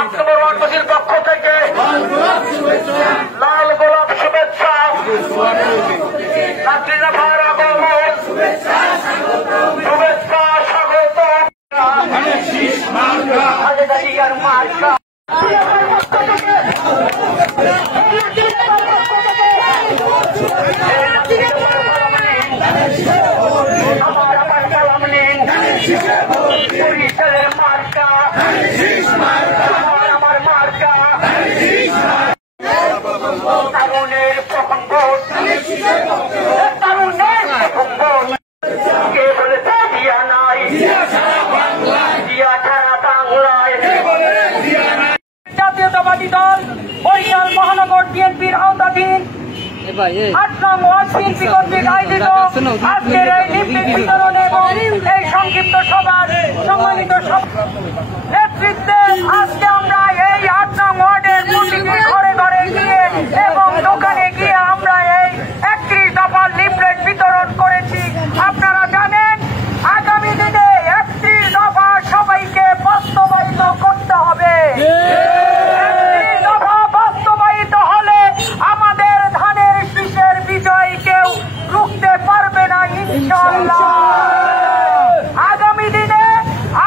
আত্মনির্ভরশীল পক্ষ থেকে লাল গোলাপ শুভেচ্ছা, ছাত্রীরা ভাইয়ের আগমন শুভেচ্ছা স্বাগত। মার্কা আমার মার্কা তারুণের প্রথম ভোট, তারুণের প্রথম ভোট। কে বলেছে দিয়া নাই, দিয়া ছাড়া বাংলায়। জাতীয়তাবাদী দল বরিশাল মহানগর বিএনপির আওতাধীন ৮ নং ওয়ার্ড বিএনপি কর্তৃক আয়োজিত আজকের এই লিফলেট বিতরণ এবং এই সংক্ষিপ্ত সভার সম্মানিত নেতৃত্বে আজকে আমরা এই ৮ নং ওয়ার্ডের প্রতিটি ঘরে ঘরে গিয়ে এবং দোকানে গিয়ে আমরা এই ৩১ দফার লিফলেট বিতরণ করেছি। আপনারা জানেন আগামী দিনে ৩১ দফা সবাইকে বাস্তবায়িত করতে হবে। ৩১ দফা বাস্তবায়িত হলে আমাদের ধানের শীষের বিজয় কেউ রুখতে পারবে না ইনশাআল্লাহ। আগামী দিনে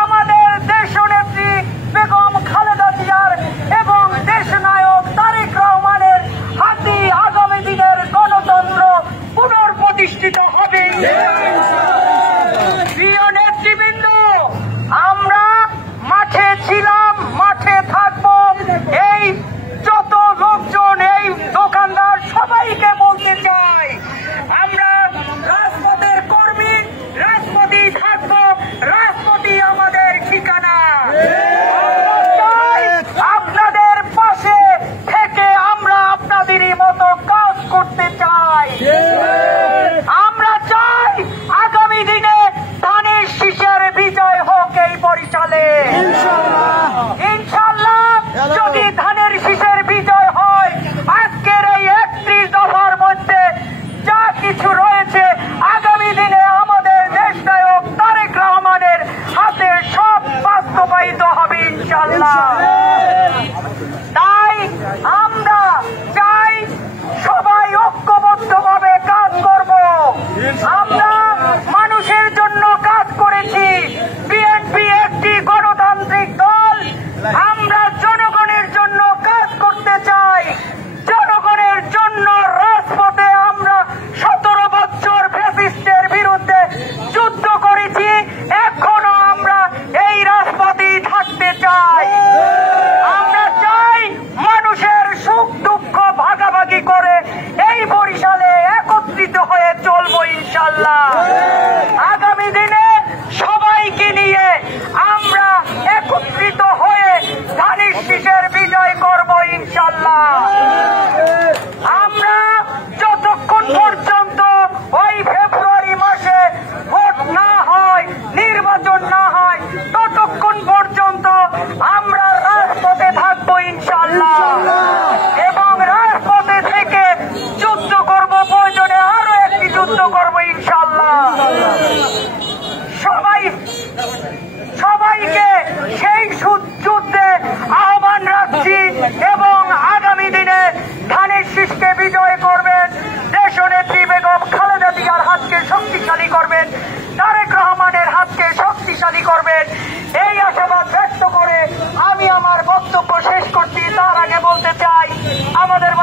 আমাদের দেশনেত্রী বেগম খালেদা জিয়ার এবং দেশনায়ক তারেক রহমানের হাতে আগামী দিনের গণতন্ত্র পুনঃপ্রতিষ্ঠিত হবে। প্রিয় নেতৃবৃন্দ, আমরা মাঠে ছিলাম, মাঠে থাকবো। এই যত লোকজন, এই দোকানদার সবাইকে বলতে চাই, আমরা রাজপথের কর্মী, রাজপথেই থাকবো, রাজপথই আমাদের ঠিকানা। আপনাদের পাশে থেকে আমরা আপনাদেরই মতো কাজ করতে চাই। আমরা চাই আগামী দিনে ধানের শীষের বিজয় হোক এই বরিশালে ইনশাআল্লাহ। যদি ধানের শীষের বিজয় হয়, আজকের এই ৩১ দফার মধ্যে যা কিছু রয়েছে আগামী দিনে আমাদের দেশনায়ক তারেক রহমানের হাতে সব বাস্তবায়িত হবে ইনশাআল্লাহ। তাই আমরা চাই সবাই ঐক্যবদ্ধভাবে কাজ করব। আমরা মানুষের জন্য কাজ করেছি। বিএনপি একটি গণতান্ত্রিক দল। আমরা জনগণের জন্য কাজ করতে চাই। জনগণের জন্য রাজপথে আমরা ১৭ বছর ফ্যাসিস্টের বিরুদ্ধে যুদ্ধ করেছি। এখনো আমরা এই রাজপথেই থাকতে চাই। আমরা চাই মানুষের সুখ দুঃখ ভাগাভাগি করে এই বরিশালে একত্রিত হয়ে চলবো ইনশাআল্লাহ। আগামী দিনে সবাইকে নিয়ে আমরা একত্রিত হয়ে ধানের শীষের বিজয় করব ইনশাআল্লাহ। আমরা যতক্ষণ পর্যন্ত ওই ফেব্রুয়ারি মাসে ভোট না হয়, নির্বাচন না হয়, ততক্ষণ পর্যন্ত আমরা রাজপথে থাকবো ইনশাআল্লাহ। এবং রাজপথে থেকে যুদ্ধ করব, প্রয়োজনে আরো একটি যুদ্ধ করব ইনশাআল্লাহ। সবাইকে সেই যুদ্ধে আহ্বান রাখছি এবং আগামী দিনে ধানের শীষকে বিজয় করবেন, দেশনেত্রী বেগম খালেদা জিয়ার হাতকে শক্তিশালী করবেন, তারেক রহমানের হাতকে শক্তিশালী করবেন। এই আশাবাদ ব্যক্ত করে আমি আমার বক্তব্য শেষ করছি। তার আগে বলতে চাই, আমাদের